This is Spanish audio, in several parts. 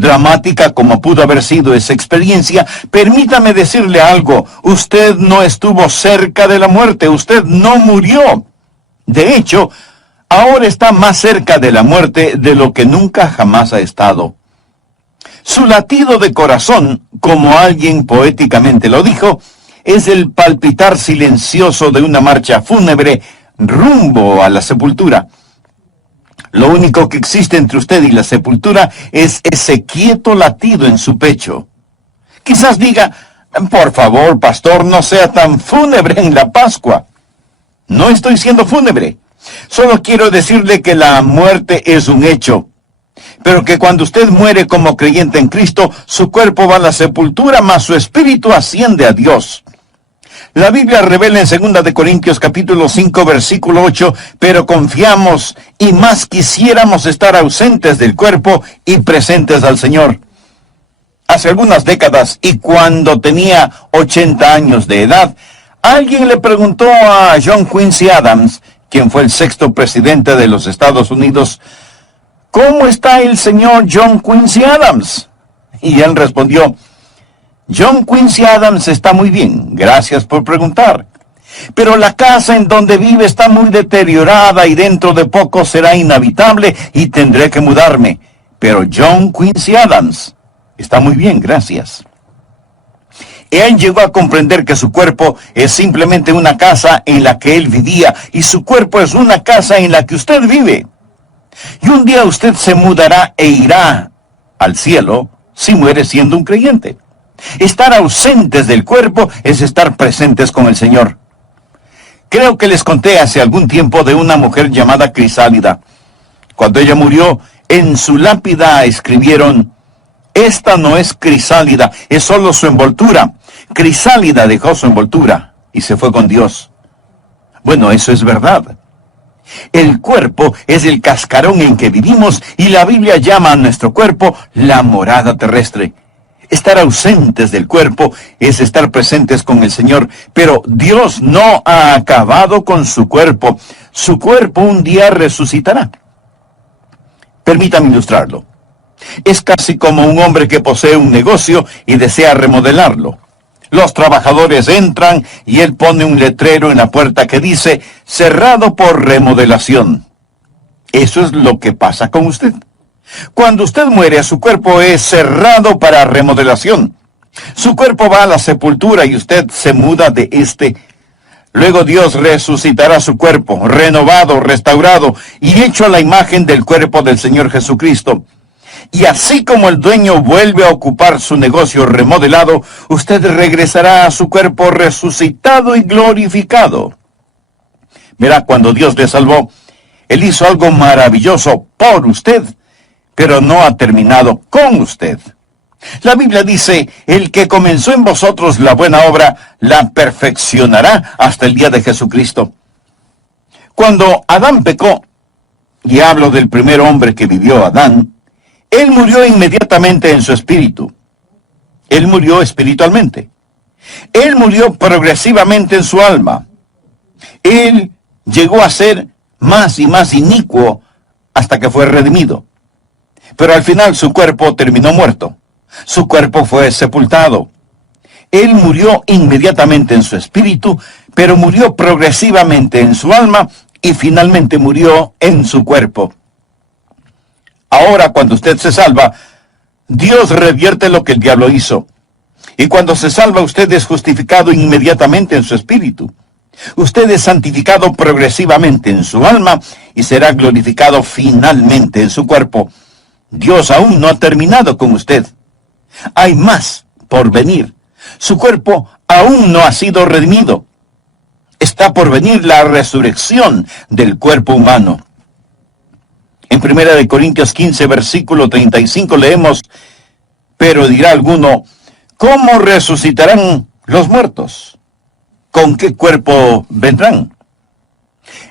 Dramática como pudo haber sido esa experiencia, permítame decirle algo: usted no estuvo cerca de la muerte, usted no murió. De hecho, ahora está más cerca de la muerte de lo que nunca jamás ha estado. Su latido de corazón, como alguien poéticamente lo dijo, es el palpitar silencioso de una marcha fúnebre rumbo a la sepultura. Lo único que existe entre usted y la sepultura es ese quieto latido en su pecho. Quizás diga: por favor, pastor, no sea tan fúnebre en la Pascua. No estoy siendo fúnebre. Solo quiero decirle que la muerte es un hecho, pero que cuando usted muere como creyente en Cristo, su cuerpo va a la sepultura, mas su espíritu asciende a Dios. La Biblia revela en 2 de Corintios capítulo 5, versículo 8, pero confiamos y más quisiéramos estar ausentes del cuerpo y presentes al Señor. Hace algunas décadas, y cuando tenía 80 años de edad, alguien le preguntó a John Quincy Adams, quien fue el 6º presidente de los Estados Unidos: ¿cómo está el señor John Quincy Adams? Y él respondió: John Quincy Adams está muy bien, gracias por preguntar. Pero la casa en donde vive está muy deteriorada y dentro de poco será inhabitable y tendré que mudarme. Pero John Quincy Adams está muy bien, gracias. Él llegó a comprender que su cuerpo es simplemente una casa en la que él vivía, y su cuerpo es una casa en la que usted vive. Y un día usted se mudará e irá al cielo si muere siendo un creyente. Estar ausentes del cuerpo es estar presentes con el Señor. Creo que les conté hace algún tiempo de una mujer llamada Crisálida. Cuando ella murió, en su lápida escribieron: esta no es Crisálida, es solo su envoltura. Crisálida dejó su envoltura y se fue con Dios. Bueno, eso es verdad. El cuerpo es el cascarón en que vivimos, y la Biblia llama a nuestro cuerpo la morada terrestre. Estar ausentes del cuerpo es estar presentes con el Señor, pero Dios no ha acabado con su cuerpo. Su cuerpo un día resucitará. Permítame ilustrarlo. Es casi como un hombre que posee un negocio y desea remodelarlo. Los trabajadores entran y él pone un letrero en la puerta que dice: cerrado por remodelación. Eso es lo que pasa con usted. Cuando usted muere, su cuerpo es cerrado para remodelación. Su cuerpo va a la sepultura y usted se muda de este. Luego Dios resucitará su cuerpo, renovado, restaurado y hecho a la imagen del cuerpo del Señor Jesucristo. Y así como el dueño vuelve a ocupar su negocio remodelado, usted regresará a su cuerpo resucitado y glorificado. Verá, cuando Dios le salvó, Él hizo algo maravilloso por usted, pero no ha terminado con usted. La Biblia dice: el que comenzó en vosotros la buena obra, la perfeccionará hasta el día de Jesucristo. Cuando Adán pecó, y hablo del primer hombre que vivió, Adán, él murió inmediatamente en su espíritu. Él murió espiritualmente. Él murió progresivamente en su alma. Él llegó a ser más y más inicuo hasta que fue redimido. Pero al final su cuerpo terminó muerto. Su cuerpo fue sepultado. Él murió inmediatamente en su espíritu, pero murió progresivamente en su alma y finalmente murió en su cuerpo. Ahora, cuando usted se salva, Dios revierte lo que el diablo hizo. Y cuando se salva, usted es justificado inmediatamente en su espíritu. Usted es santificado progresivamente en su alma y será glorificado finalmente en su cuerpo. Dios aún no ha terminado con usted. Hay más por venir. Su cuerpo aún no ha sido redimido. Está por venir la resurrección del cuerpo humano. En 1 Corintios 15, versículo 35 leemos: pero dirá alguno: ¿cómo resucitarán los muertos? ¿Con qué cuerpo vendrán?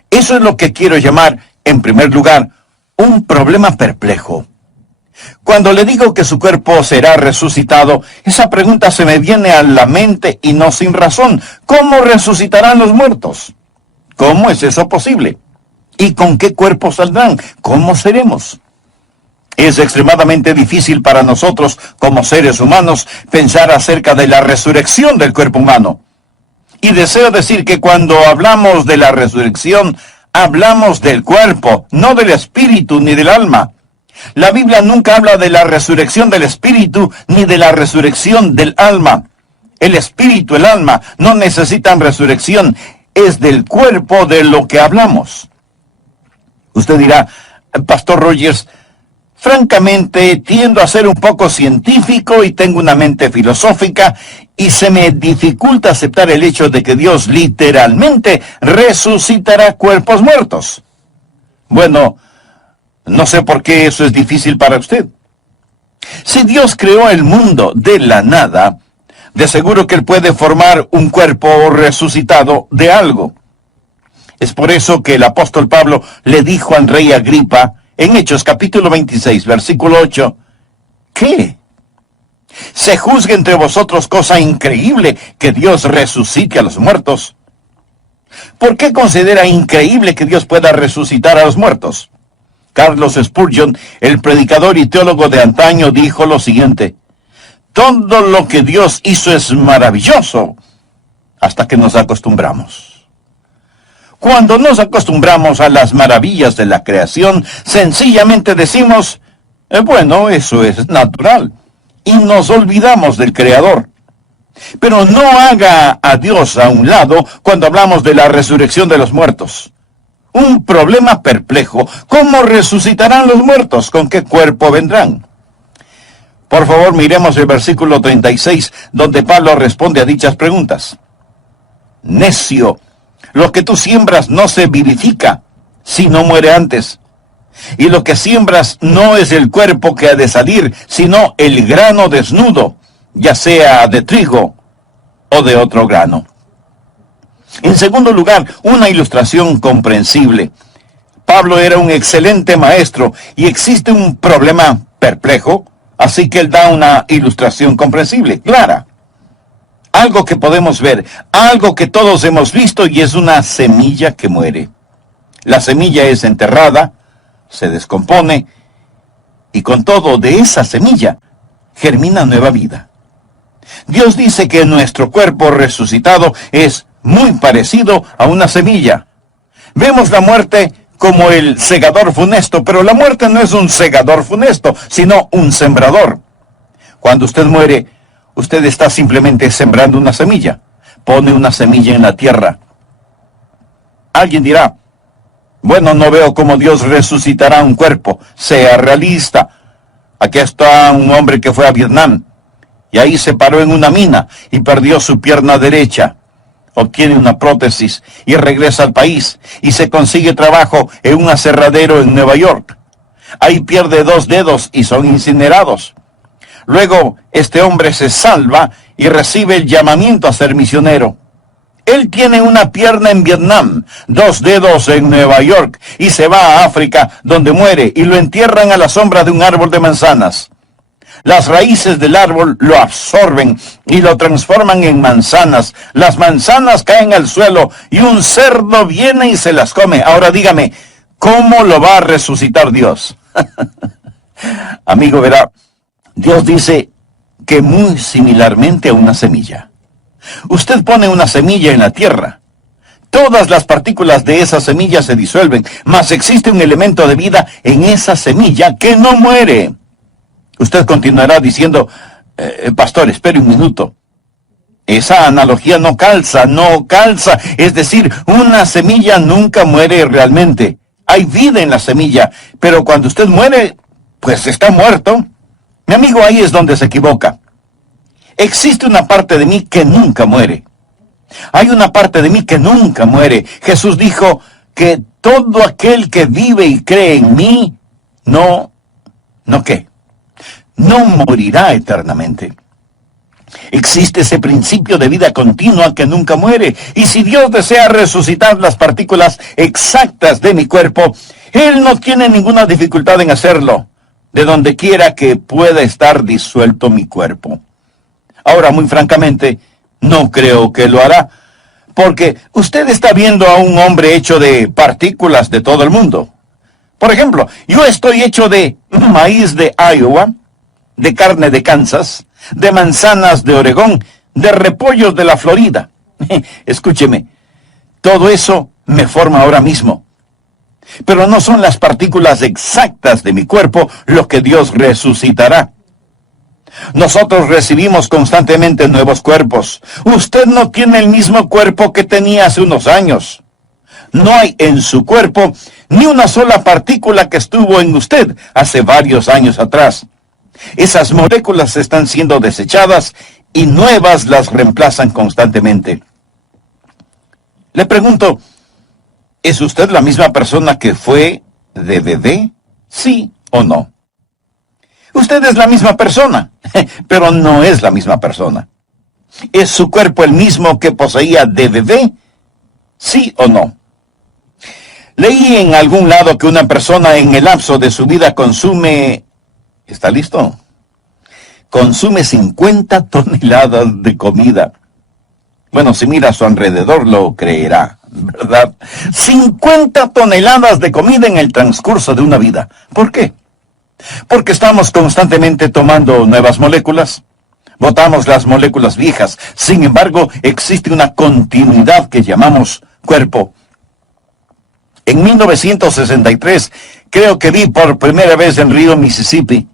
Eso es lo que quiero llamar, en primer lugar, un problema perplejo. Cuando le digo que su cuerpo será resucitado, esa pregunta se me viene a la mente y no sin razón. ¿Cómo resucitarán los muertos? ¿Cómo es eso posible? ¿Y con qué cuerpo saldrán? ¿Cómo seremos? Es extremadamente difícil para nosotros, como seres humanos, pensar acerca de la resurrección del cuerpo humano. Y deseo decir que cuando hablamos de la resurrección, hablamos del cuerpo, no del espíritu ni del alma. La Biblia nunca habla de la resurrección del espíritu ni de la resurrección del alma. El espíritu, el alma, no necesitan resurrección. Es del cuerpo de lo que hablamos. Usted dirá, Pastor Rogers, francamente tiendo a ser un poco científico y tengo una mente filosófica y se me dificulta aceptar el hecho de que Dios literalmente resucitará cuerpos muertos. Bueno, no sé por qué eso es difícil para usted. Si Dios creó el mundo de la nada, de seguro que Él puede formar un cuerpo resucitado de algo. Es por eso que el apóstol Pablo le dijo al rey Agripa, en Hechos capítulo 26, versículo 8, ¿qué? ¿Se juzga entre vosotros cosa increíble que Dios resucite a los muertos? ¿Por qué considera increíble que Dios pueda resucitar a los muertos? Carlos Spurgeon, el predicador y teólogo de antaño, dijo lo siguiente: todo lo que Dios hizo es maravilloso hasta que nos acostumbramos. Cuando nos acostumbramos a las maravillas de la creación, sencillamente decimos, bueno, eso es natural, y nos olvidamos del Creador. Pero no haga a Dios a un lado cuando hablamos de la resurrección de los muertos. Un problema perplejo. ¿Cómo resucitarán los muertos? ¿Con qué cuerpo vendrán? Por favor, miremos el versículo 36, donde Pablo responde a dichas preguntas. Necio, lo que tú siembras no se vivifica, si no muere antes. Y lo que siembras no es el cuerpo que ha de salir, sino el grano desnudo, ya sea de trigo o de otro grano. En segundo lugar, una ilustración comprensible. Pablo era un excelente maestro y existe un problema perplejo, así que él da una ilustración comprensible, clara. Algo que podemos ver, algo que todos hemos visto, y es una semilla que muere. La semilla es enterrada, se descompone, y con todo de esa semilla germina nueva vida. Dios dice que nuestro cuerpo resucitado es muy parecido a una semilla. Vemos la muerte como el segador funesto, pero la muerte no es un segador funesto, sino un sembrador. Cuando usted muere, usted está simplemente sembrando una semilla. Pone una semilla en la tierra. Alguien dirá, bueno, no veo cómo Dios resucitará un cuerpo. Sea realista. Aquí está un hombre que fue a Vietnam, y ahí se paró en una mina y perdió su pierna derecha. Obtiene una prótesis y regresa al país y se consigue trabajo en un aserradero en Nueva York. Ahí pierde 2 dedos y son incinerados. Luego, este hombre se salva y recibe el llamamiento a ser misionero. Él tiene una pierna en Vietnam, 2 dedos en Nueva York, y se va a África, donde muere, y lo entierran a la sombra de un árbol de manzanas. Las raíces del árbol lo absorben y lo transforman en manzanas. Las manzanas caen al suelo y un cerdo viene y se las come. Ahora dígame, ¿cómo lo va a resucitar Dios? Amigo, verá, Dios dice que muy similarmente a una semilla. Usted pone una semilla en la tierra. Todas las partículas de esa semilla se disuelven, mas existe un elemento de vida en esa semilla que no muere. Usted continuará diciendo, pastor, espere un minuto. Esa analogía no calza. Es decir, una semilla nunca muere realmente. Hay vida en la semilla, pero cuando usted muere, pues está muerto. Mi amigo, ahí es donde se equivoca. Existe una parte de mí que nunca muere. Hay una parte de mí que nunca muere. Jesús dijo que todo aquel que vive y cree en mí, no morirá eternamente. Existe ese principio de vida continua que nunca muere. Y si Dios desea resucitar las partículas exactas de mi cuerpo, Él no tiene ninguna dificultad en hacerlo, de donde quiera que pueda estar disuelto mi cuerpo. Ahora, muy francamente, no creo que lo hará, porque usted está viendo a un hombre hecho de partículas de todo el mundo. Por ejemplo, yo estoy hecho de maíz de Iowa, de carne de Kansas, de manzanas de Oregón, de repollos de la Florida. Escúcheme, todo eso me forma ahora mismo. Pero no son las partículas exactas de mi cuerpo lo que Dios resucitará. Nosotros recibimos constantemente nuevos cuerpos. Usted no tiene el mismo cuerpo que tenía hace unos años. No hay en su cuerpo ni una sola partícula que estuvo en usted hace varios años atrás. Esas moléculas están siendo desechadas y nuevas las reemplazan constantemente. Le pregunto, ¿es usted la misma persona que fue de bebé? ¿Sí o no? Usted es la misma persona, pero no es la misma persona. ¿Es su cuerpo el mismo que poseía de bebé? ¿Sí o no? Leí en algún lado que una persona en el lapso de su vida consume... ¿Está listo? Consume 50 toneladas de comida. Bueno, si mira a su alrededor lo creerá, ¿verdad? 50 toneladas de comida en el transcurso de una vida. ¿Por qué? Porque estamos constantemente tomando nuevas moléculas. Botamos las moléculas viejas. Sin embargo, existe una continuidad que llamamos cuerpo. En 1963, creo que vi por primera vez el río Mississippi.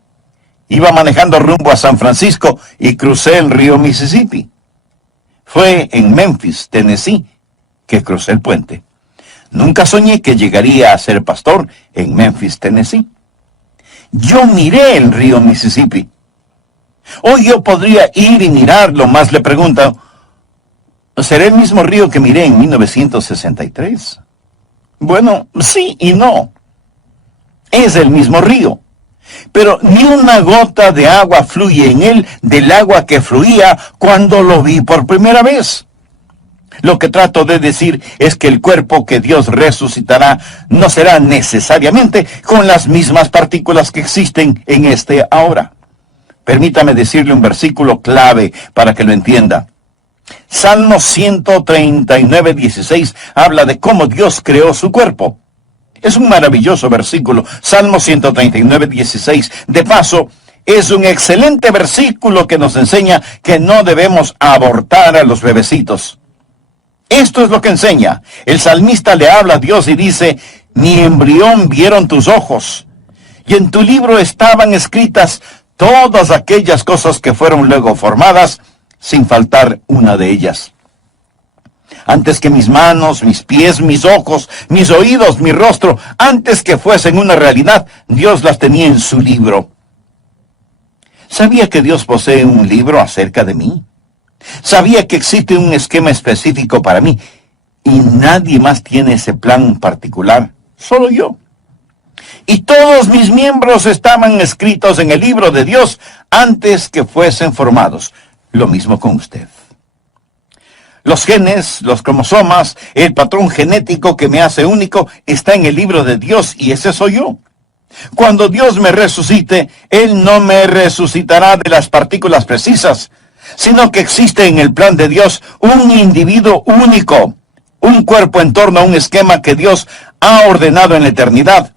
Iba manejando rumbo a San Francisco y crucé el río Mississippi. Fue en Memphis, Tennessee, que crucé el puente. Nunca soñé que llegaría a ser pastor en Memphis, Tennessee. Yo miré el río Mississippi. Hoy yo podría ir y mirarlo, más le pregunto, ¿será el mismo río que miré en 1963? Bueno, sí y no. Es el mismo río. Pero ni una gota de agua fluye en él del agua que fluía cuando lo vi por primera vez. Lo que trato de decir es que el cuerpo que Dios resucitará no será necesariamente con las mismas partículas que existen en este ahora. Permítame decirle un versículo clave para que lo entienda. Salmo 139:16 habla de cómo Dios creó su cuerpo. Es un maravilloso versículo, Salmo 139:16. De paso, es un excelente versículo que nos enseña que no debemos abortar a los bebecitos. Esto es lo que enseña. El salmista le habla a Dios y dice, mi embrión vieron tus ojos, y en tu libro estaban escritas todas aquellas cosas que fueron luego formadas, sin faltar una de ellas. Antes que mis manos, mis pies, mis ojos, mis oídos, mi rostro, antes que fuesen una realidad, Dios las tenía en su libro. ¿Sabía que Dios posee un libro acerca de mí? ¿Sabía que existe un esquema específico para mí? Y nadie más tiene ese plan particular, solo yo. Y todos mis miembros estaban escritos en el libro de Dios antes que fuesen formados. Lo mismo con usted. Los genes, los cromosomas, el patrón genético que me hace único está en el libro de Dios y ese soy yo. Cuando Dios me resucite, Él no me resucitará de las partículas precisas, sino que existe en el plan de Dios un individuo único, un cuerpo en torno a un esquema que Dios ha ordenado en la eternidad.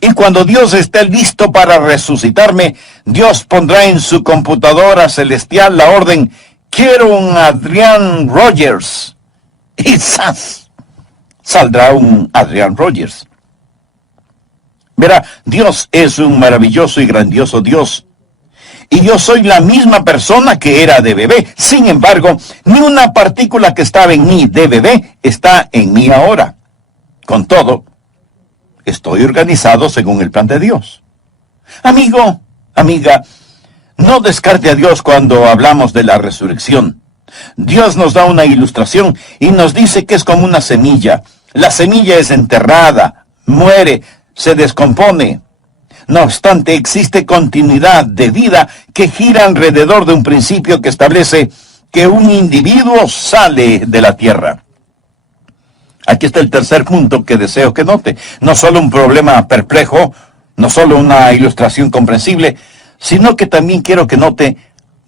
Y cuando Dios esté listo para resucitarme, Dios pondrá en su computadora celestial la orden, quiero un Adrian Rogers. Y ¡zas! Saldrá un Adrian Rogers. Verá, Dios es un maravilloso y grandioso Dios. Y yo soy la misma persona que era de bebé. Sin embargo, ni una partícula que estaba en mí de bebé está en mí ahora. Con todo, estoy organizado según el plan de Dios. Amigo, amiga, no descarte a Dios cuando hablamos de la resurrección. Dios nos da una ilustración y nos dice que es como una semilla. La semilla es enterrada, muere, se descompone. No obstante, existe continuidad de vida que gira alrededor de un principio que establece que un individuo sale de la tierra. Aquí está el tercer punto que deseo que note. No solo un problema perplejo, no solo una ilustración comprensible, sino que también quiero que note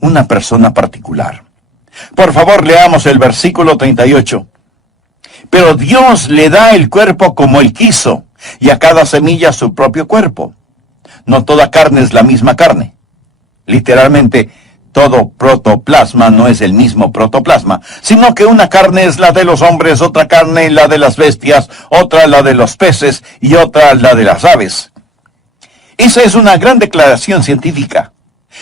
una persona particular. Por favor, leamos el versículo 38. Pero Dios le da el cuerpo como Él quiso. y a cada semilla su propio cuerpo. No toda carne es la misma carne. Literalmente, todo protoplasma no es el mismo protoplasma, sino que una carne es la de los hombres, otra carne la de las bestias, otra la de los peces y otra la de las aves. Esa es una gran declaración científica.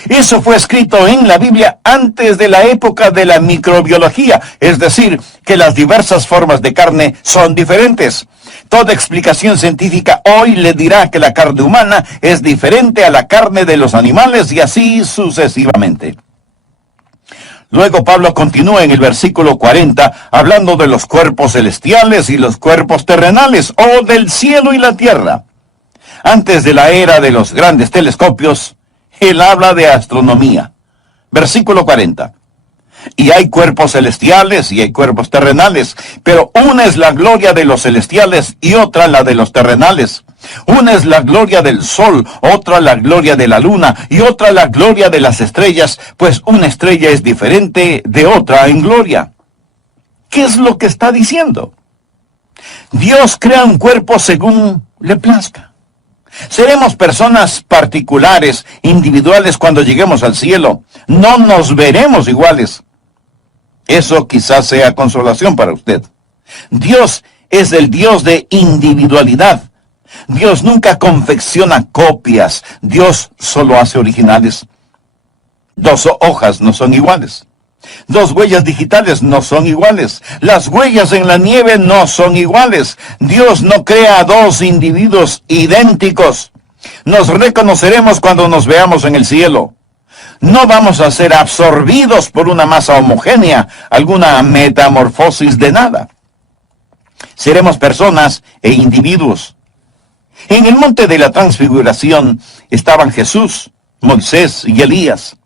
Eso fue escrito en la Biblia antes de la época de la microbiología, es decir, que las diversas formas de carne son diferentes. Toda explicación científica hoy le dirá que la carne humana es diferente a la carne de los animales y así sucesivamente. Luego Pablo continúa en el versículo 40 hablando de los cuerpos celestiales y los cuerpos terrenales, o del cielo y la tierra. Antes de la era de los grandes telescopios, él habla de astronomía. Versículo 40. Y hay cuerpos celestiales y hay cuerpos terrenales, pero una es la gloria de los celestiales y otra la de los terrenales. Una es la gloria del sol, otra la gloria de la luna y otra la gloria de las estrellas, pues una estrella es diferente de otra en gloria. ¿Qué es lo que está diciendo? Dios crea un cuerpo según le plazca. Seremos personas particulares, individuales cuando lleguemos al cielo. No nos veremos iguales. Eso quizás sea consolación para usted. Dios es el Dios de individualidad. Dios nunca confecciona copias. Dios solo hace originales. 2 hojas no son iguales. 2 huellas digitales no son iguales. Las huellas en la nieve no son iguales. Dios no crea 2 individuos idénticos. Nos reconoceremos cuando nos veamos en el cielo. No vamos a ser absorbidos por una masa homogénea, alguna metamorfosis de nada. Seremos personas e individuos. En el monte de la transfiguración estaban Jesús, Moisés y Elías.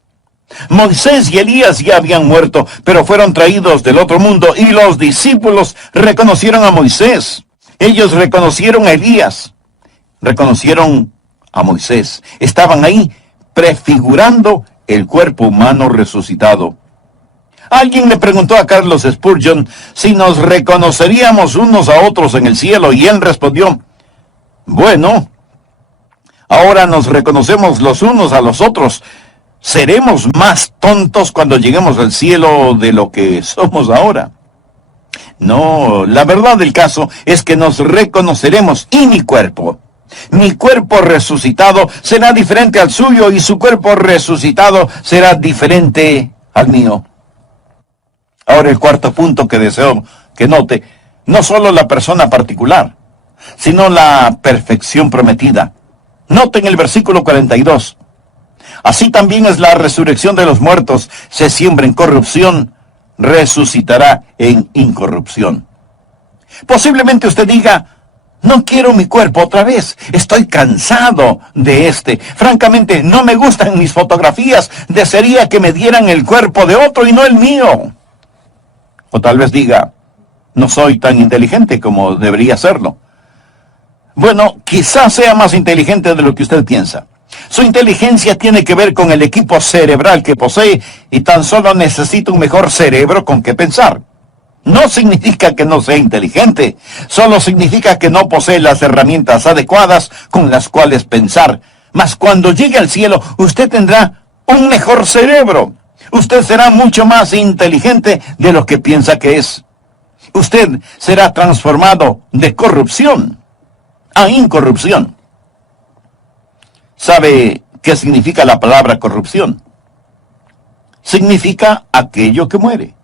Moisés y Elías ya habían muerto, pero fueron traídos del otro mundo y los discípulos reconocieron a Moisés. Ellos reconocieron a Elías, reconocieron a Moisés. Estaban ahí prefigurando el cuerpo humano resucitado. Alguien le preguntó a Carlos Spurgeon si nos reconoceríamos unos a otros en el cielo y él respondió, bueno, ahora nos reconocemos los unos a los otros. ¿Seremos más tontos cuando lleguemos al cielo de lo que somos ahora? No, la verdad del caso es que nos reconoceremos y mi cuerpo resucitado será diferente al suyo y su cuerpo resucitado será diferente al mío. Ahora el cuarto punto que deseo que note, no solo la persona particular, sino la perfección prometida. Noten el versículo 42. Así también es la resurrección de los muertos. Se siembra en corrupción, resucitará en incorrupción. Posiblemente usted diga, no quiero mi cuerpo otra vez. Estoy cansado de este. Francamente, no me gustan mis fotografías. Desearía que me dieran el cuerpo de otro y no el mío. O tal vez diga, no soy tan inteligente como debería serlo. Bueno, quizás sea más inteligente de lo que usted piensa. Su inteligencia tiene que ver con el equipo cerebral que posee y tan solo necesita un mejor cerebro con que pensar. No significa que no sea inteligente, solo significa que no posee las herramientas adecuadas con las cuales pensar. Mas cuando llegue al cielo, usted tendrá un mejor cerebro. Usted será mucho más inteligente de lo que piensa que es. Usted será transformado de corrupción a incorrupción. ¿Sabe qué significa la palabra corrupción? Significa aquello que muere.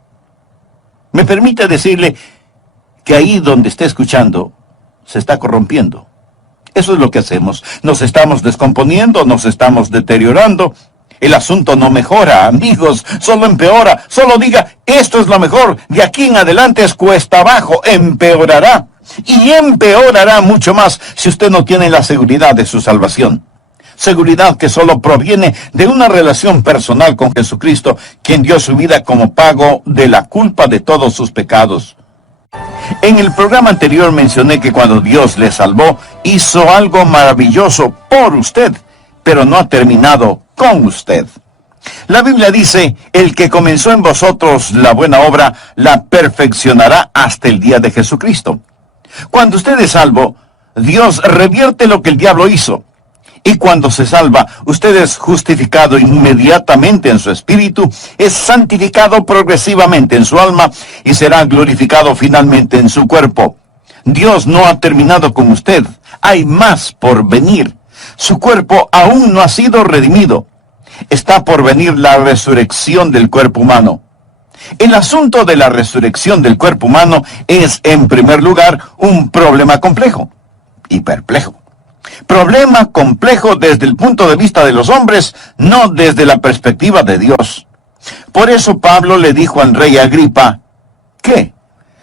Me permite decirle que ahí donde esté escuchando, se está corrompiendo. Eso es lo que hacemos. Nos estamos descomponiendo, nos estamos deteriorando. El asunto no mejora, amigos, solo empeora. Solo diga, esto es lo mejor, de aquí en adelante es cuesta abajo, empeorará. Y empeorará mucho más si usted no tiene la seguridad de su salvación. Seguridad que solo proviene de una relación personal con Jesucristo, quien dio su vida como pago de la culpa de todos sus pecados. En el programa anterior mencioné que cuando Dios le salvó, hizo algo maravilloso por usted, pero no ha terminado con usted. La Biblia dice, el que comenzó en vosotros la buena obra, la perfeccionará hasta el día de Jesucristo. Cuando usted es salvo, Dios revierte lo que el diablo hizo. Y cuando se salva, usted es justificado inmediatamente en su espíritu, es santificado progresivamente en su alma y será glorificado finalmente en su cuerpo. Dios no ha terminado con usted. Hay más por venir. Su cuerpo aún no ha sido redimido. Está por venir la resurrección del cuerpo humano. El asunto de la resurrección del cuerpo humano es, en primer lugar, un problema complejo y perplejo. Problema complejo desde el punto de vista de los hombres, no desde la perspectiva de Dios. Por eso Pablo le dijo al rey Agripa, ¿qué?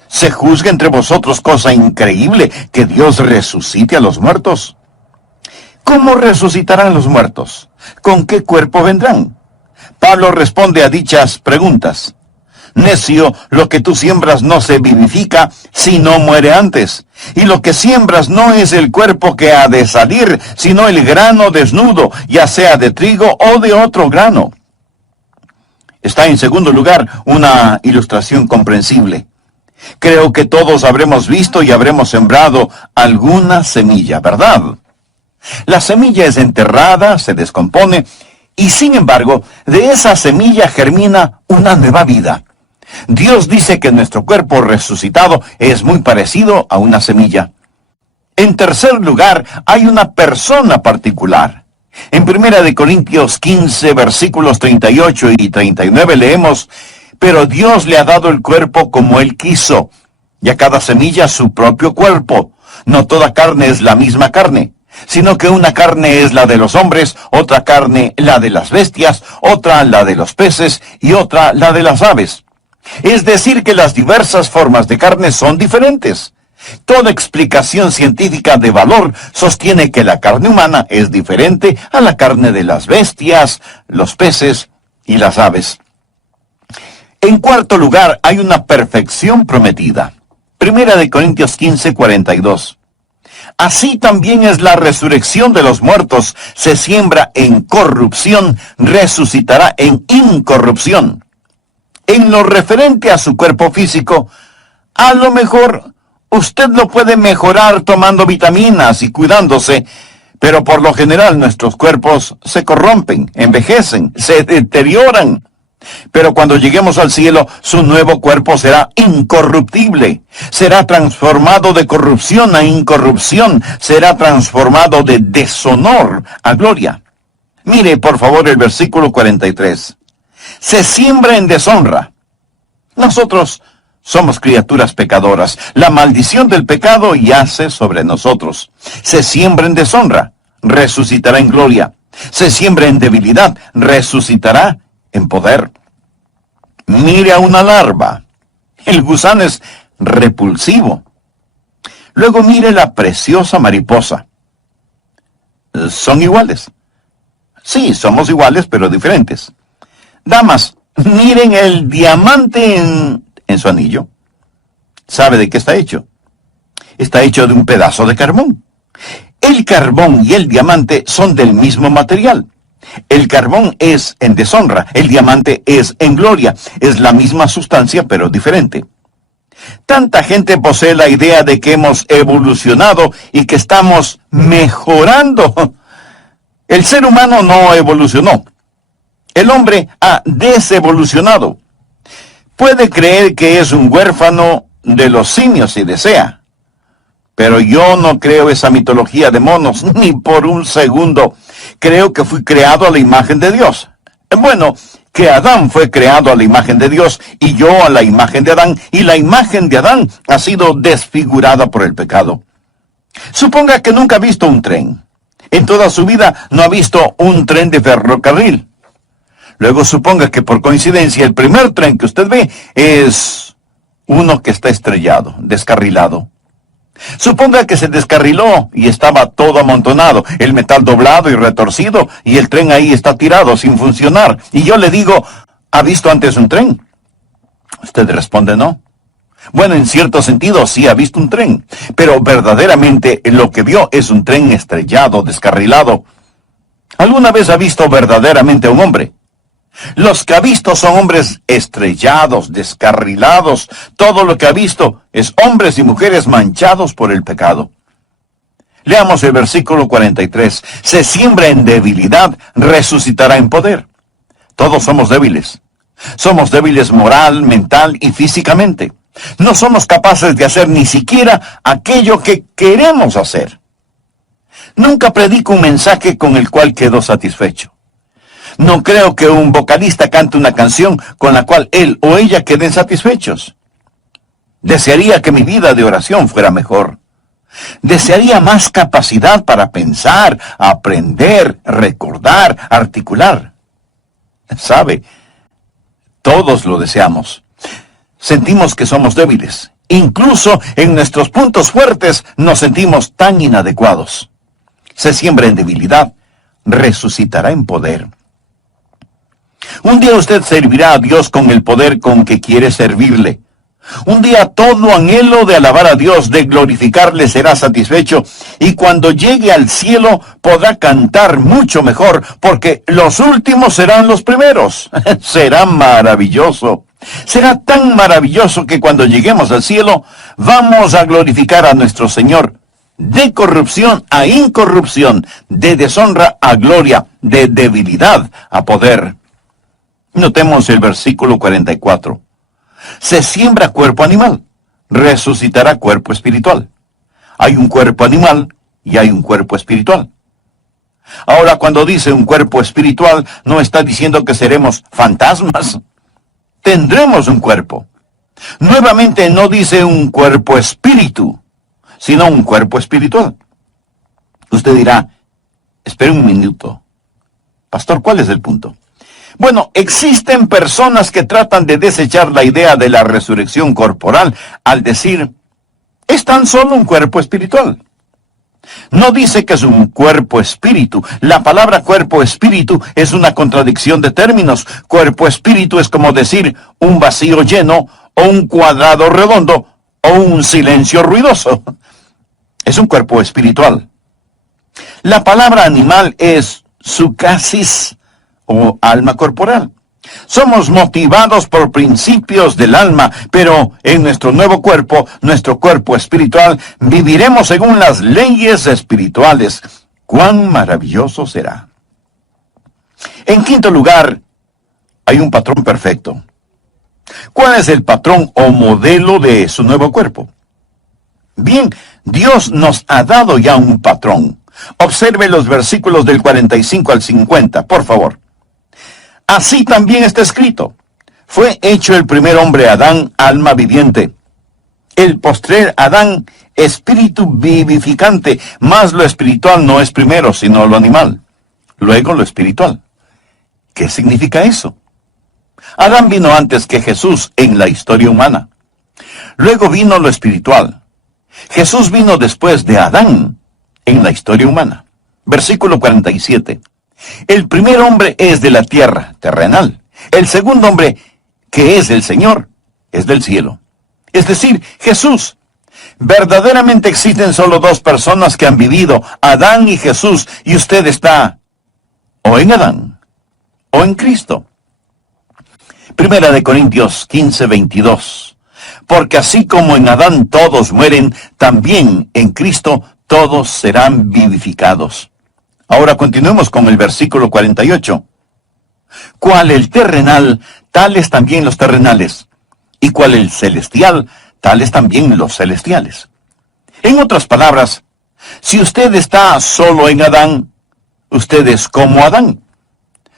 ¿Se juzga entre vosotros cosa increíble que Dios resucite a los muertos? ¿Cómo resucitarán los muertos? ¿Con qué cuerpo vendrán? Pablo responde a dichas preguntas. Necio, lo que tú siembras no se vivifica si no muere antes. Y lo que siembras no es el cuerpo que ha de salir, sino el grano desnudo, ya sea de trigo o de otro grano. Está en segundo lugar una ilustración comprensible. Creo que todos habremos visto y habremos sembrado alguna semilla, ¿verdad? La semilla es enterrada, se descompone, y sin embargo, de esa semilla germina una nueva vida. Dios dice que nuestro cuerpo resucitado es muy parecido a una semilla. En tercer lugar, hay una persona particular. En 1 Corintios 15, versículos 38 y 39 leemos, pero Dios le ha dado el cuerpo como Él quiso, y a cada semilla su propio cuerpo. No toda carne es la misma carne, sino que una carne es la de los hombres, otra carne la de las bestias, otra la de los peces y otra la de las aves. Es decir, que las diversas formas de carne son diferentes. Toda explicación científica de valor sostiene que la carne humana es diferente a la carne de las bestias, los peces y las aves. En cuarto lugar, hay una perfección prometida. 1 Corintios 15, 42. Así también es la resurrección de los muertos. Se siembra en corrupción, resucitará en incorrupción. En lo referente a su cuerpo físico, a lo mejor usted lo puede mejorar tomando vitaminas y cuidándose, pero por lo general nuestros cuerpos se corrompen, envejecen, se deterioran. Pero cuando lleguemos al cielo, su nuevo cuerpo será incorruptible. Será transformado de corrupción a incorrupción. Será transformado de deshonor a gloria. Mire, por favor, el versículo 43. Se siembra en deshonra. Nosotros somos criaturas pecadoras. La maldición del pecado yace sobre nosotros. Se siembra en deshonra, resucitará en gloria. Se siembra en debilidad, resucitará en poder. Mire a una larva. El gusano es repulsivo. Luego mire la preciosa mariposa. Son iguales. Sí, somos iguales, pero diferentes. Damas, miren el diamante en su anillo. ¿Sabe de qué está hecho? Está hecho de un pedazo de carbón. El carbón y el diamante son del mismo material. El carbón es en deshonra, el diamante es en gloria. Es la misma sustancia, pero diferente. Tanta gente posee la idea de que hemos evolucionado y que estamos mejorando. El ser humano no evolucionó. El hombre ha desevolucionado. Puede creer que es un huérfano de los simios si desea. Pero yo no creo esa mitología de monos, ni por un segundo. Creo que fui creado a la imagen de Dios. Bueno, que Adán fue creado a la imagen de Dios y yo a la imagen de Adán, y la imagen de Adán ha sido desfigurada por el pecado. Suponga que nunca ha visto un tren. En toda su vida no ha visto un tren de ferrocarril. Luego suponga que por coincidencia el primer tren que usted ve es uno que está estrellado, descarrilado. Suponga que se descarriló y estaba todo amontonado, el metal doblado y retorcido, y el tren ahí está tirado sin funcionar. Y yo le digo, ¿ha visto antes un tren? Usted responde no. Bueno, en cierto sentido sí ha visto un tren, pero verdaderamente lo que vio es un tren estrellado, descarrilado. ¿Alguna vez ha visto verdaderamente a un hombre? Los que ha visto son hombres estrellados, descarrilados. Todo lo que ha visto es hombres y mujeres manchados por el pecado. Leamos el versículo 43. Se siembra en debilidad, resucitará en poder. Todos somos débiles. Somos débiles moral, mental y físicamente. No somos capaces de hacer ni siquiera aquello que queremos hacer. Nunca predico un mensaje con el cual quedo satisfecho. No creo que un vocalista cante una canción con la cual él o ella queden satisfechos. Desearía que mi vida de oración fuera mejor. Desearía más capacidad para pensar, aprender, recordar, articular. ¿Sabe? Todos lo deseamos. Sentimos que somos débiles. Incluso en nuestros puntos fuertes nos sentimos tan inadecuados. Se siembra en debilidad, resucitará en poder. Un día usted servirá a Dios con el poder con que quiere servirle. Un día todo anhelo de alabar a Dios, de glorificarle, será satisfecho, y cuando llegue al cielo podrá cantar mucho mejor, porque los últimos serán los primeros. Será maravilloso. Será tan maravilloso que cuando lleguemos al cielo vamos a glorificar a nuestro Señor, de corrupción a incorrupción, de deshonra a gloria, de debilidad a poder. Notemos el versículo 44. Se siembra cuerpo animal, resucitará cuerpo espiritual. Hay un cuerpo animal y hay un cuerpo espiritual. Ahora, cuando dice un cuerpo espiritual, no está diciendo que seremos fantasmas. Tendremos un cuerpo. Nuevamente no dice un cuerpo espíritu, sino un cuerpo espiritual. Usted dirá, espere un minuto. Pastor, ¿cuál es el punto? Bueno, existen personas que tratan de desechar la idea de la resurrección corporal al decir, es tan solo un cuerpo espiritual. No dice que es un cuerpo espíritu. La palabra cuerpo espíritu es una contradicción de términos. Cuerpo espíritu es como decir un vacío lleno o un cuadrado redondo o un silencio ruidoso. Es un cuerpo espiritual. La palabra animal es sucasis, o alma corporal. Somos motivados por principios del alma, pero en nuestro nuevo cuerpo, nuestro cuerpo espiritual, viviremos según las leyes espirituales. ¡Cuán maravilloso será! En quinto lugar, hay un patrón perfecto. ¿Cuál es el patrón o modelo de su nuevo cuerpo? Bien, Dios nos ha dado ya un patrón. Observe los versículos del 45 al 50, por favor. Así también está escrito. Fue hecho el primer hombre Adán, alma viviente. El postrer Adán, espíritu vivificante. Mas lo espiritual no es primero, sino lo animal. Luego lo espiritual. ¿Qué significa eso? Adán vino antes que Jesús en la historia humana. Luego vino lo espiritual. Jesús vino después de Adán en la historia humana. Versículo 47. El primer hombre es de la tierra, terrenal. El segundo hombre, que es el Señor, es del cielo. Es decir, Jesús. Verdaderamente existen solo dos personas que han vivido, Adán y Jesús, y usted está o en Adán o en Cristo. Primera de Corintios 15:22. Porque así como en Adán todos mueren, también en Cristo todos serán vivificados. Ahora continuemos con el versículo 48. Cual el terrenal, tales también los terrenales. Y cual el celestial, tales también los celestiales. En otras palabras, si usted está solo en Adán, usted es como Adán.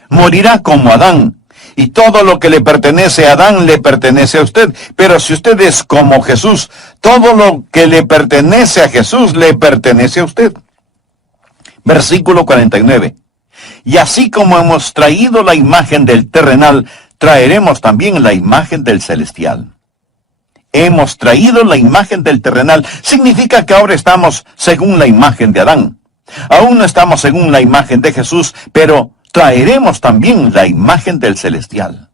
Morirá como Adán. Y todo lo que le pertenece a Adán le pertenece a usted. Pero si usted es como Jesús, todo lo que le pertenece a Jesús le pertenece a usted. Versículo 49. Y así como hemos traído la imagen del terrenal, traeremos también la imagen del celestial. Hemos traído la imagen del terrenal. Significa que ahora estamos según la imagen de Adán. Aún no estamos según la imagen de Jesús, pero traeremos también la imagen del celestial.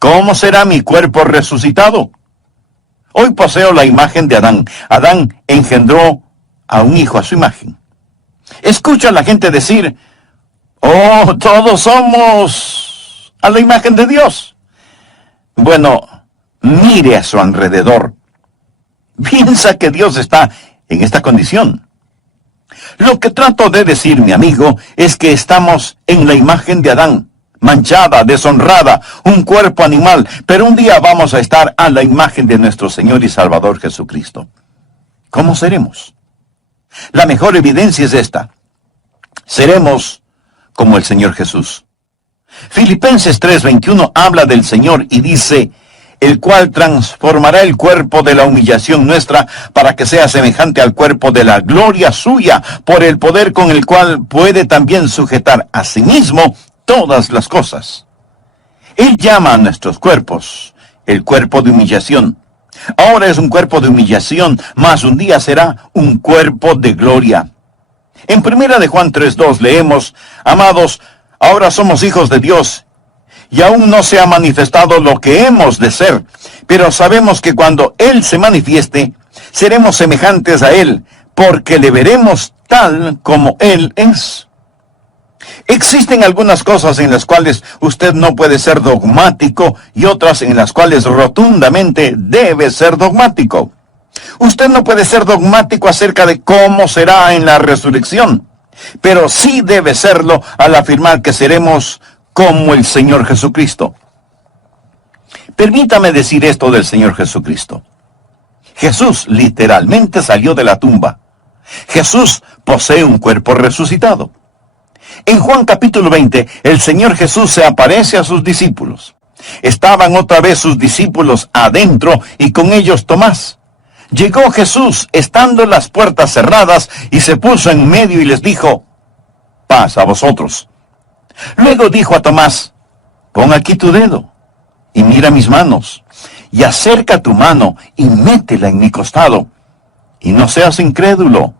¿Cómo será mi cuerpo resucitado? Hoy poseo la imagen de Adán. Adán engendró a un hijo a su imagen. Escucha a la gente decir, oh, todos somos a la imagen de Dios. Bueno, mire a su alrededor. Piensa que Dios está en esta condición. Lo que trato de decir, mi amigo, es que estamos en la imagen de Adán, manchada, deshonrada, un cuerpo animal, pero un día vamos a estar a la imagen de nuestro Señor y Salvador Jesucristo. ¿Cómo seremos? La mejor evidencia es esta. Seremos como el Señor Jesús. Filipenses 3:21 habla del Señor y dice, el cual transformará el cuerpo de la humillación nuestra para que sea semejante al cuerpo de la gloria suya, por el poder con el cual puede también sujetar a sí mismo todas las cosas. Él llama a nuestros cuerpos el cuerpo de humillación. Ahora es un cuerpo de humillación, mas un día será un cuerpo de gloria. En 1 de Juan 3:2 leemos, amados, ahora somos hijos de Dios, y aún no se ha manifestado lo que hemos de ser, pero sabemos que cuando Él se manifieste, seremos semejantes a Él, porque le veremos tal como Él es. Existen algunas cosas en las cuales usted no puede ser dogmático y otras en las cuales rotundamente debe ser dogmático. Usted no puede ser dogmático acerca de cómo será en la resurrección, pero sí debe serlo al afirmar que seremos como el Señor Jesucristo. Permítame decir esto del Señor Jesucristo. Jesús literalmente salió de la tumba. Jesús posee un cuerpo resucitado. En Juan capítulo 20, el Señor Jesús se aparece a sus discípulos. Estaban otra vez sus discípulos adentro y con ellos Tomás. Llegó Jesús estando las puertas cerradas y se puso en medio y les dijo, paz a vosotros. Luego dijo a Tomás, pon aquí tu dedo y mira mis manos, y acerca tu mano y métela en mi costado, y no seas incrédulo.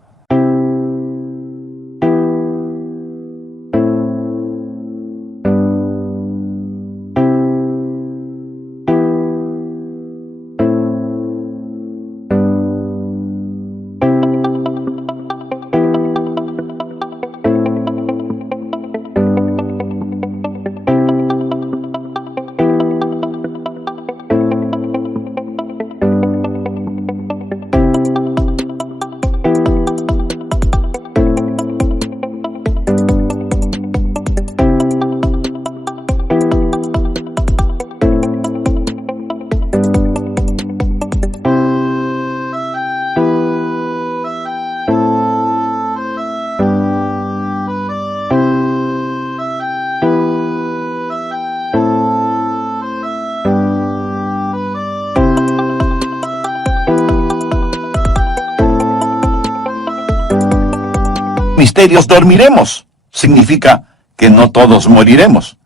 Misterios dormiremos. Significa que no todos moriremos,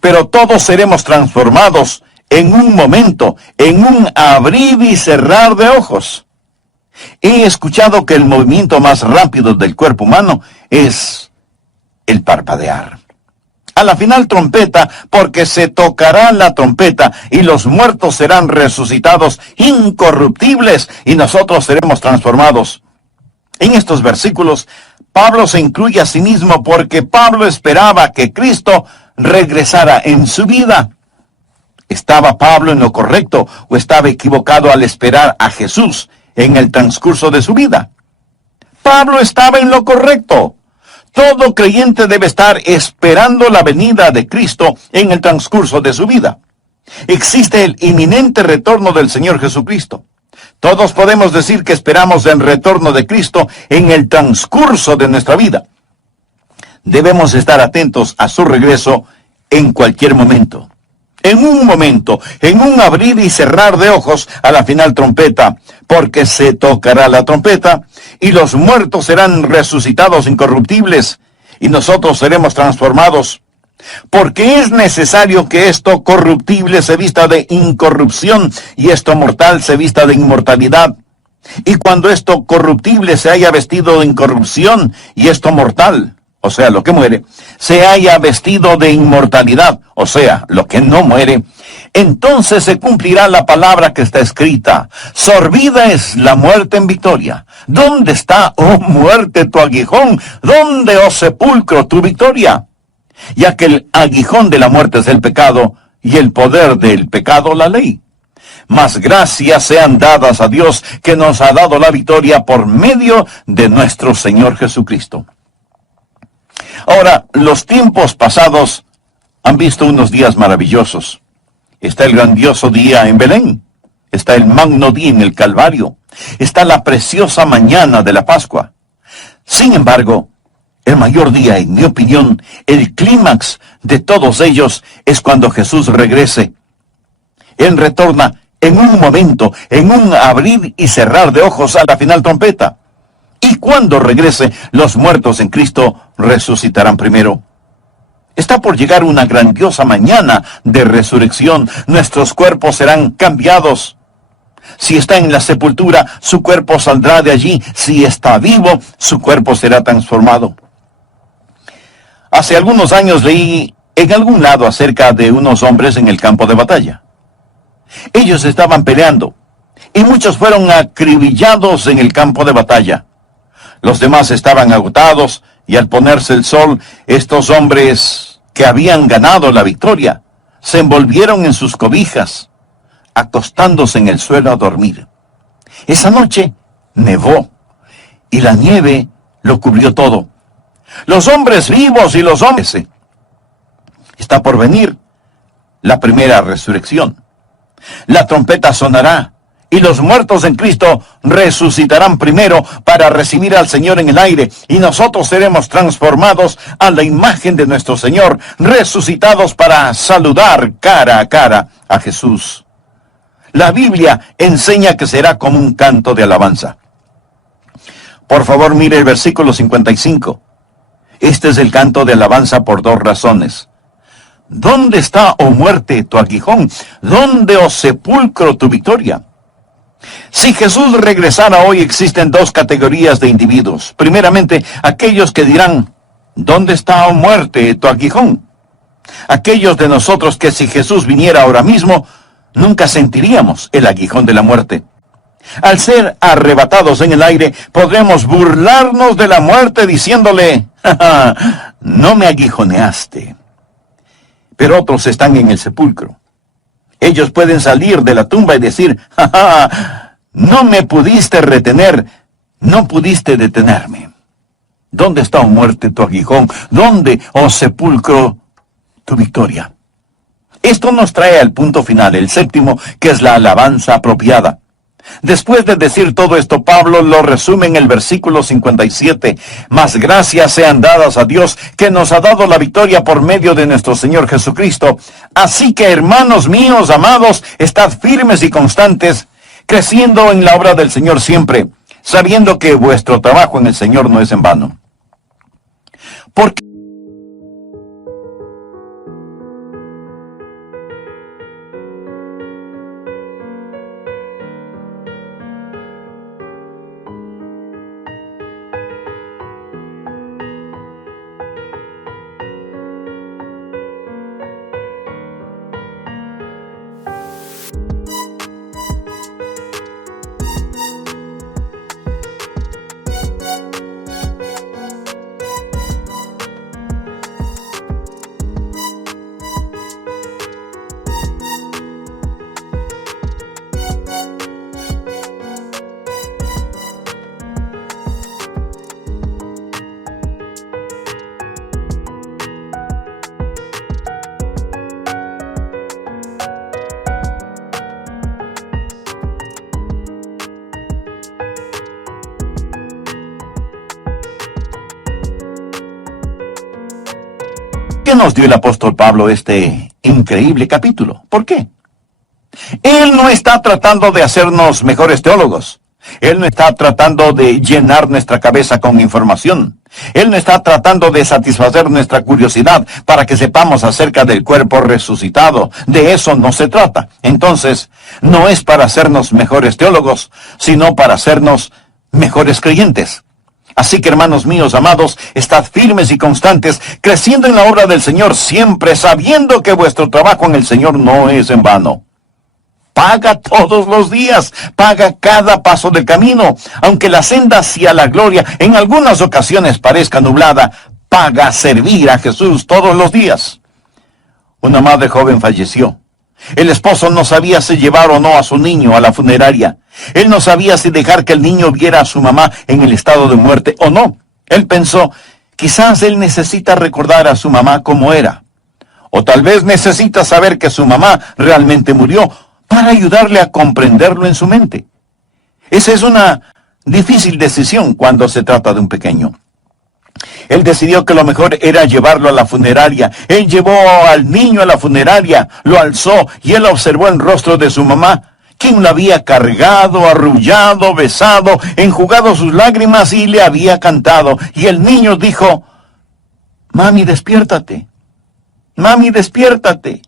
pero todos seremos transformados en un momento, en un abrir y cerrar de ojos. He escuchado que el movimiento más rápido del cuerpo humano es el parpadear. A la final trompeta, porque se tocará la trompeta y los muertos serán resucitados incorruptibles y nosotros seremos transformados. En estos versículos, Pablo se incluye a sí mismo porque Pablo esperaba que Cristo regresara en su vida. ¿Estaba Pablo en lo correcto o estaba equivocado al esperar a Jesús en el transcurso de su vida? Pablo estaba en lo correcto. Todo creyente debe estar esperando la venida de Cristo en el transcurso de su vida. Existe el inminente retorno del Señor Jesucristo. Todos podemos decir que esperamos el retorno de Cristo en el transcurso de nuestra vida. Debemos estar atentos a su regreso en cualquier momento. En un momento, en un abrir y cerrar de ojos a la final trompeta, porque se tocará la trompeta y los muertos serán resucitados incorruptibles y nosotros seremos transformados. Porque es necesario que esto corruptible se vista de incorrupción y esto mortal se vista de inmortalidad. Y cuando esto corruptible se haya vestido de incorrupción y esto mortal, o sea, lo que muere, se haya vestido de inmortalidad, o sea, lo que no muere, entonces se cumplirá la palabra que está escrita. Sorbida es la muerte en victoria. ¿Dónde está, oh muerte, tu aguijón? ¿Dónde, oh sepulcro, tu victoria? Ya que el aguijón de la muerte es el pecado, y el poder del pecado la ley. mas gracias sean dadas a Dios que nos ha dado la victoria por medio de nuestro Señor Jesucristo. Ahora, los tiempos pasados han visto unos días maravillosos. Está el grandioso día en Belén. Está el magno día en el Calvario. Está la preciosa mañana de la Pascua. Sin embargo, el mayor día, en mi opinión, el clímax de todos ellos es cuando Jesús regrese. Él retorna en un momento, en un abrir y cerrar de ojos a la final trompeta. Y cuando regrese, los muertos en Cristo resucitarán primero. Está por llegar una grandiosa mañana de resurrección. Nuestros cuerpos serán cambiados. Si está en la sepultura, su cuerpo saldrá de allí. Si está vivo, su cuerpo será transformado. Hace algunos años leí en algún lado acerca de unos hombres en el campo de batalla. Ellos estaban peleando, y muchos fueron acribillados en el campo de batalla. Los demás estaban agotados, y al ponerse el sol, estos hombres que habían ganado la victoria, se envolvieron en sus cobijas, acostándose en el suelo a dormir. Esa noche nevó, y la nieve lo cubrió todo. Los hombres vivos y los hombres... Está por venir la primera resurrección. La trompeta sonará, y los muertos en Cristo resucitarán primero para recibir al Señor en el aire, y nosotros seremos transformados a la imagen de nuestro Señor, resucitados para saludar cara a cara a Jesús. La Biblia enseña que será como un canto de alabanza. Por favor, mire el versículo 55. Este es el canto de alabanza por dos razones. ¿Dónde está, oh muerte, tu aguijón? ¿Dónde, oh sepulcro, tu victoria? Si Jesús regresara hoy, existen dos categorías de individuos. Primeramente, aquellos que dirán, ¿dónde está, oh muerte, tu aguijón? Aquellos de nosotros que si Jesús viniera ahora mismo, nunca sentiríamos el aguijón de la muerte. Al ser arrebatados en el aire, podremos burlarnos de la muerte diciéndole, ¡ja, ja! No me aguijoneaste. Pero otros están en el sepulcro. Ellos pueden salir de la tumba y decir, ¡ja, ja! No me pudiste retener, no pudiste detenerme. ¿Dónde está, oh muerte, tu aguijón? ¿Dónde, oh sepulcro, tu victoria? Esto nos trae al punto final, el séptimo, que es la alabanza apropiada. Después de decir todo esto, Pablo lo resume en el versículo 57. Mas gracias sean dadas a Dios, que nos ha dado la victoria por medio de nuestro Señor Jesucristo. Así que, hermanos míos, amados, estad firmes y constantes, creciendo en la obra del Señor siempre, sabiendo que vuestro trabajo en el Señor no es en vano. Porque ¿qué nos dio el apóstol Pablo este increíble capítulo? ¿Por qué? Él no está tratando de hacernos mejores teólogos. Él no está tratando de llenar nuestra cabeza con información. Él no está tratando de satisfacer nuestra curiosidad para que sepamos acerca del cuerpo resucitado. De eso no se trata. Entonces, no es para hacernos mejores teólogos, sino para hacernos mejores creyentes. Así que, hermanos míos amados, estad firmes y constantes, creciendo en la obra del Señor siempre, sabiendo que vuestro trabajo en el Señor no es en vano. Paga todos los días, paga cada paso del camino. Aunque la senda hacia la gloria en algunas ocasiones parezca nublada, paga servir a Jesús todos los días. Una madre joven falleció. El esposo no sabía si llevar o no a su niño a la funeraria. Él no sabía si dejar que el niño viera a su mamá en el estado de muerte o no. Él pensó, quizás él necesita recordar a su mamá como era. O tal vez necesita saber que su mamá realmente murió para ayudarle a comprenderlo en su mente. Esa es una difícil decisión cuando se trata de un pequeño. Él decidió que lo mejor era llevarlo a la funeraria. Él llevó al niño a la funeraria, lo alzó y él observó el rostro de su mamá, quien lo había cargado, arrullado, besado, enjugado sus lágrimas y le había cantado. Y el niño dijo, «Mami, despiértate. Mami, despiértate.